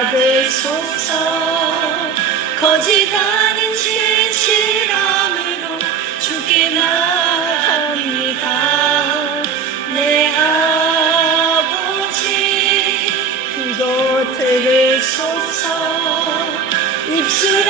받으소서 거짓하는 진실함으로 죽게 나갑니다. 내 아버지 그도 들으소서 입술